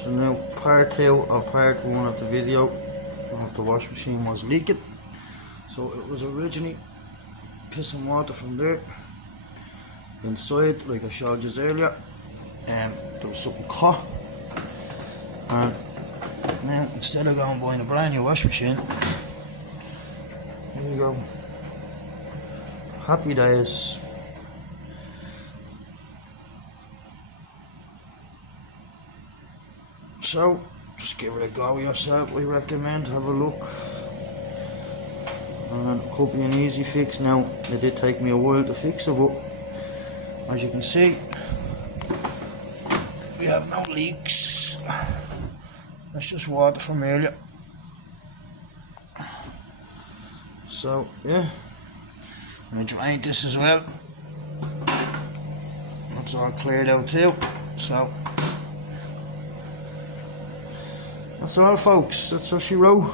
So now part 2 of part 1 of the video of the wash machine was leaking. So it was originally pissing water from there inside, like I showed you earlier, and there was something caught. And now instead of going buying a brand new wash machine, here we go. Happy days. So just give it a go yourself, I recommend. Have a look, and it could be an easy fix. Now it did take me a while to fix it, but as you can see, we have no leaks. That's just water from earlier. So yeah, and I drained this as well. That's all cleared out too. So that's all, folks. That's how she wrote.